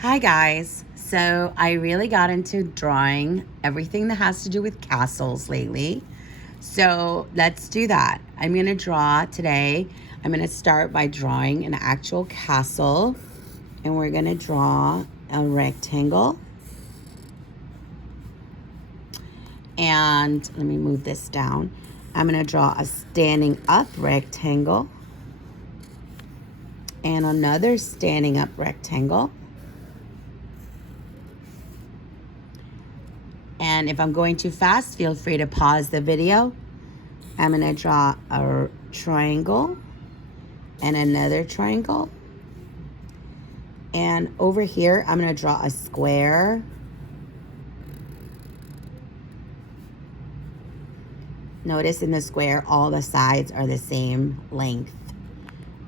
Hi guys. So I really got into drawing everything that has to do with castles lately. So let's do that. I'm going to draw today. I'm going to start by drawing an actual castle, and we're going to draw a rectangle. And let me move this down. I'm going to draw a standing up rectangle and another standing up rectangle. And if I'm going too fast, feel free to pause the video. I'm going to draw a triangle and another triangle. And over here, I'm going to draw a square. Notice in the square, all the sides are the same length.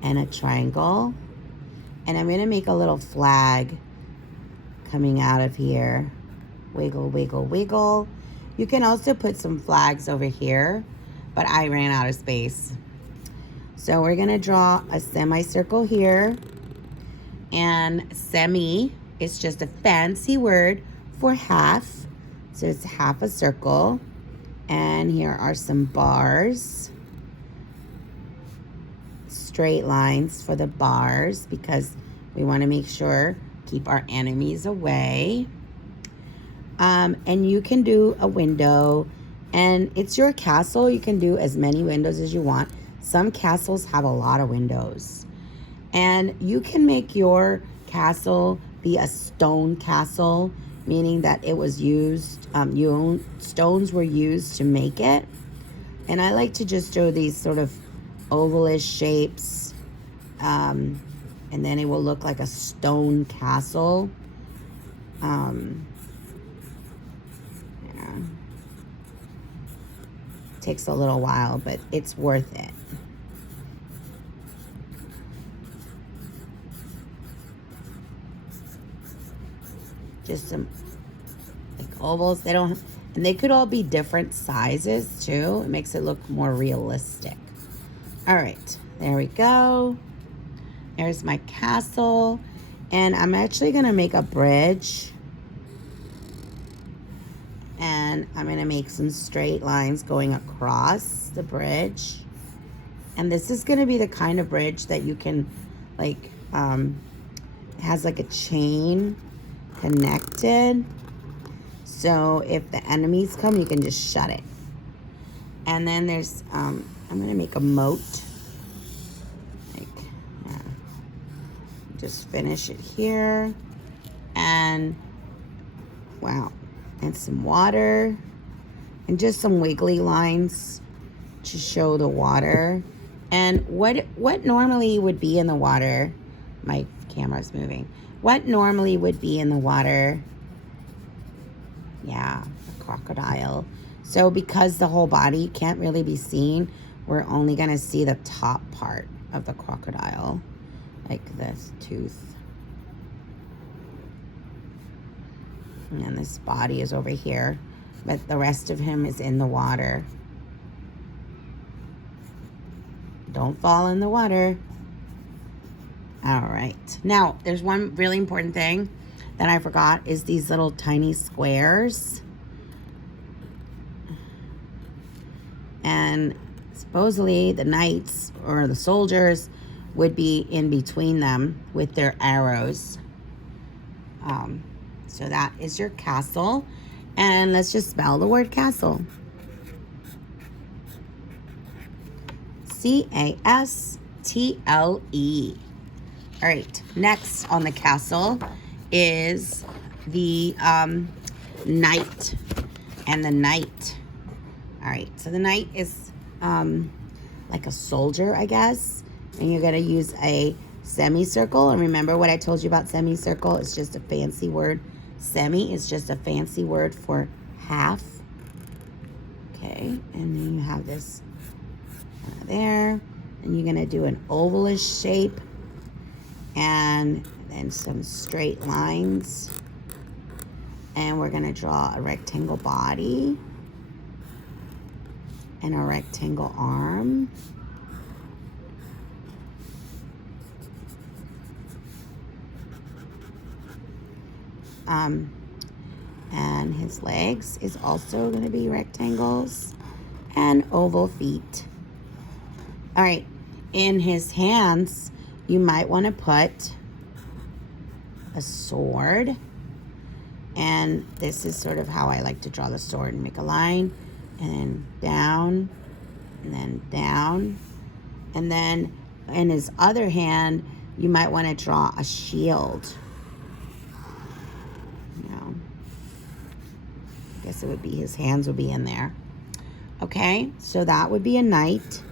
And a triangle. And I'm going to make a little flag coming out of here. Wiggle, wiggle, wiggle. You can also put some flags over here, but I ran out of space. So we're going to draw a semicircle here. And semi is just a fancy word for half. So it's half a circle. And here are some bars. Straight lines for the bars because we want to make sure keep our enemies away. And you can do a window, and it's your castle. You can do as many windows as you want. Some castles have a lot of windows, and you can make your castle be a stone castle, meaning that it was used, stones were used to make it. And I like to just do these sort of ovalish shapes, and then it will look like a stone castle. Yeah. Takes a little while, but it's worth it. Just some like ovals. They don't, and they could all be different sizes too. It makes it look more realistic. All right, there we go. There's my castle. And I'm actually gonna make a bridge. And I'm gonna make some straight lines going across the bridge. And this is gonna be the kind of bridge that you can like, has like a chain connected. So if the enemies come, you can just shut it. And then there's, I'm gonna make a moat. Like, yeah. Just finish it here. And, wow. And some water. And just some wiggly lines to show the water. And what normally would be in the water, my camera's moving. What normally would be in the water? Yeah, a crocodile. So because the whole body can't really be seen, we're only gonna see the top part of the crocodile, like this tooth. And this body is over here, but the rest of him is in the water. Don't fall in the water. All right. Now, there's one really important thing that I forgot is these little tiny squares. And supposedly the knights or the soldiers would be in between them with their arrows. So that is your castle. And let's just spell the word castle. C-A-S-T-L-E. All right, next on the castle is the knight and the knight. All right, so the knight is like a soldier, I guess. And you're gonna use a semicircle. And remember what I told you about semicircle? It's just a fancy word. Semi is just a fancy word for half. Okay, and then you have this there. And you're gonna do an ovalish shape and then some straight lines. And we're gonna draw a rectangle body and a rectangle arm. And his legs is also going to be rectangles and oval feet. All right, in his hands, you might want to put a sword. And this is sort of how I like to draw the sword, and make a line, and then down, and then down. And then in his other hand, you might want to draw a shield. I guess it would be his hands would be in there. Okay, so that would be a knight.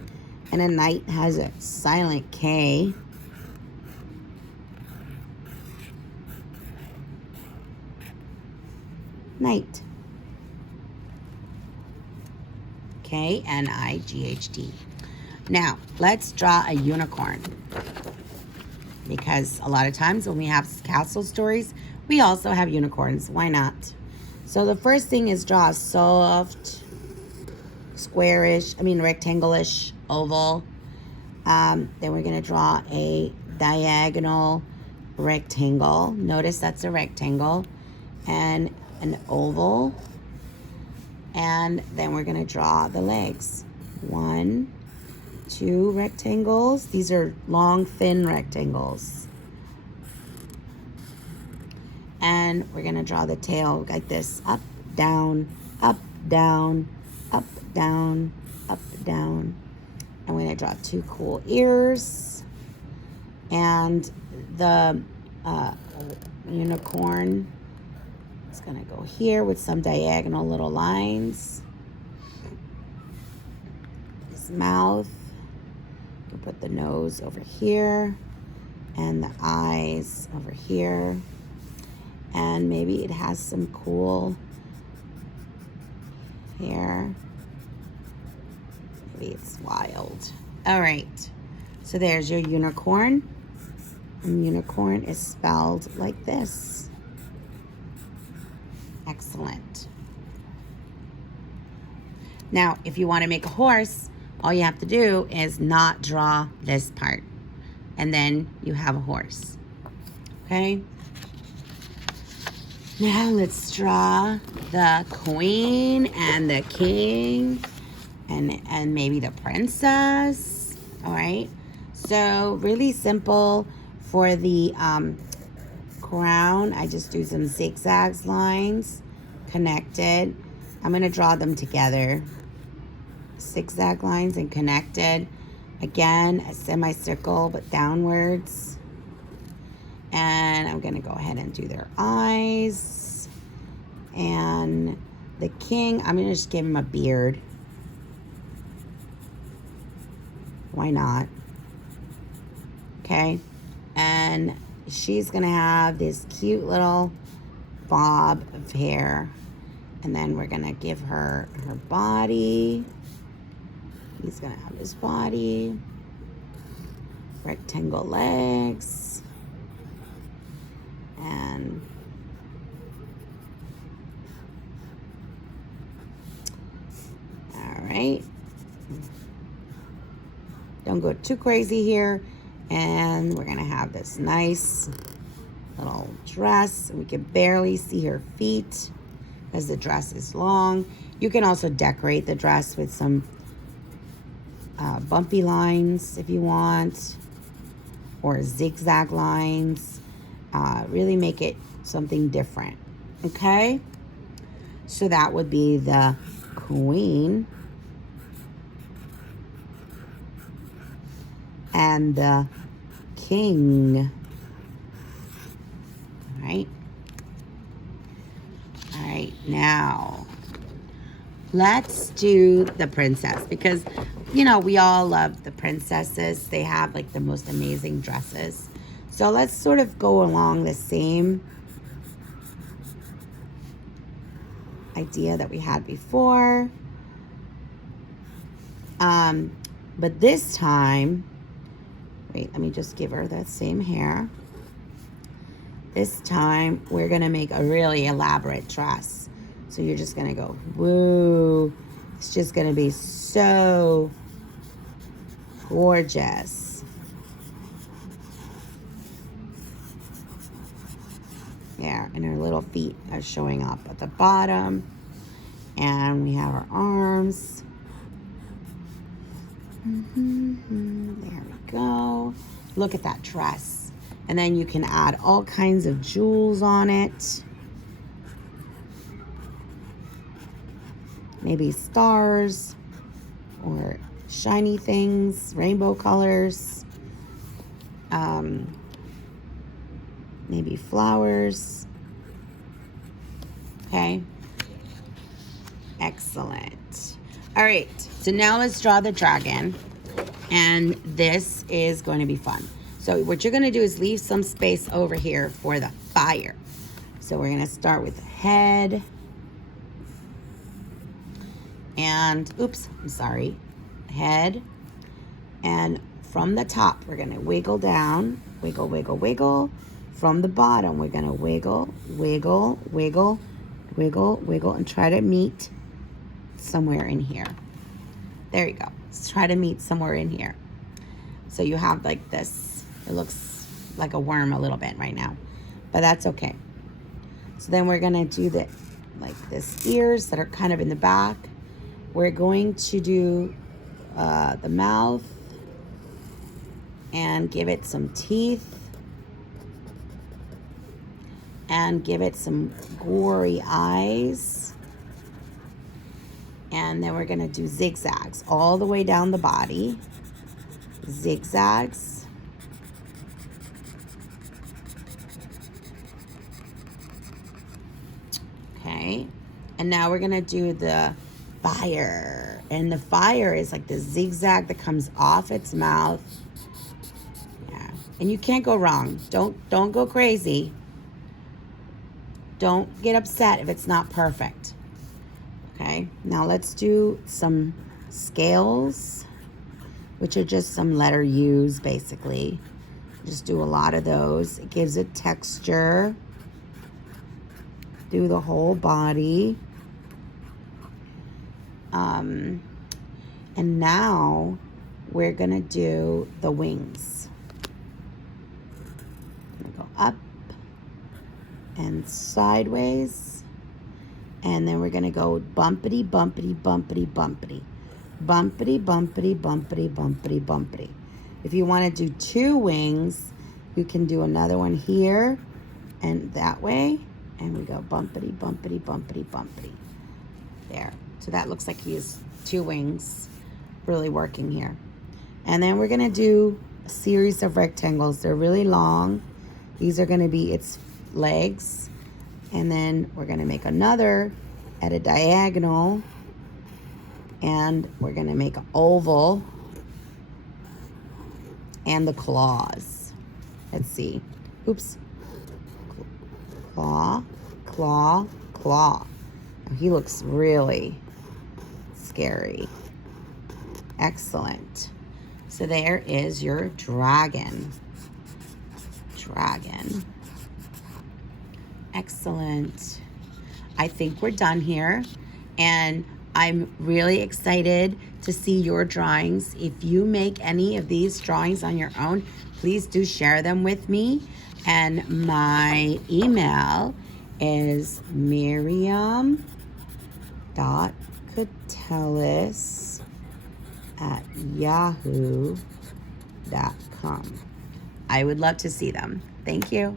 And a knight has a silent K. Knight. K-N-I-G-H-T. Now, let's draw a unicorn. Because a lot of times when we have castle stories, we also have unicorns. Why not? So the first thing is draw a soft, rectangle-ish oval. Then we're going to draw a diagonal rectangle. Notice that's a rectangle. And an oval. And then we're going to draw the legs. 1, 2 rectangles. These are long, thin rectangles. And we're going to draw the tail like this. Up, down, up, down, up, down, up, down. And we're going to draw 2 cool ears. And the unicorn is going to go here with some diagonal little lines. His mouth. We'll put the nose over here. And the eyes over here. And maybe it has some cool hair. Maybe it's wild. All right. So there's your unicorn. And unicorn is spelled like this. Excellent. Now, if you want to make a horse, all you have to do is not draw this part. And then you have a horse. Okay? Now let's draw the queen and the king and maybe the princess. All right. So really simple for the crown. I just do some zigzags lines connected. I'm going to draw them together. Zigzag lines and connected. Again, a semicircle but downwards. And I'm going to go ahead and do their eyes. And the king, I'm going to just give him a beard. Why not? Okay. And she's going to have this cute little bob of hair. And then we're going to give her her body. He's going to have his body. Rectangle legs. And all right, don't go too crazy here. And we're gonna have this nice little dress. We can barely see her feet because the dress is long. You can also decorate the dress with some bumpy lines if you want, or zigzag lines. Really make it something different. Okay? So that would be the queen and the king. All right. All right, now let's do the princess, because you know we all love the princesses. They have like the most amazing dresses. So let's sort of go along the same idea that we had before. But this time, wait, let me just give her that same hair. This time, we're going to make a really elaborate dress. So you're just going to go, woo. It's just going to be so gorgeous. There, and her little feet are showing up at the bottom. And we have our arms. There we go. Look at that dress. And then you can add all kinds of jewels on it. Maybe stars or shiny things, rainbow colors. Maybe flowers. Okay. Excellent. All right, so now let's draw the dragon, and this is going to be fun. So what you're going to do is leave some space over here for the fire. So we're going to start with the head, and head, and from the top we're going to wiggle down, wiggle, wiggle, wiggle. From the bottom we're going to wiggle, wiggle, wiggle, wiggle, wiggle, and try to meet somewhere in here. There you go. Let's try to meet somewhere in here. So you have like this. It looks like a worm a little bit right now, but that's okay. So then we're gonna do the this ears that are kind of in the back. We're going to do the mouth and give it some teeth and give it some gory eyes. And then we're going to do zigzags all the way down the body. Zigzags. Okay. And now we're going to do the fire. And the fire is like the zigzag that comes off its mouth. Yeah. And you can't go wrong. Don't go crazy. Don't get upset if it's not perfect. Okay, now let's do some scales, which are just some letter U's basically. Just do a lot of those. It gives it texture. Do the whole body. And now we're gonna do the wings. I'm gonna go up and sideways. And then we're going to go bumpity, bumpity, bumpity, bumpity. Bumpity, bumpity, bumpity, bumpity, bumpity. If you want to do two wings, you can do another one here and that way. And we go bumpity, bumpity, bumpity, bumpity. There. So that looks like he has two wings really working here. And then we're going to do a series of rectangles. They're really long. These are going to be its legs. And then we're going to make another at a diagonal. And we're going to make an oval. And the claws. Let's see. Oops. Claw, claw, claw. Now he looks really scary. Excellent. So there is your dragon. Dragon. Excellent. I think we're done here, and I'm really excited to see your drawings. If you make any of these drawings on your own, please do share them with me. And my email is Miriam.Cutelis@yahoo.com. I would love to see them. Thank you.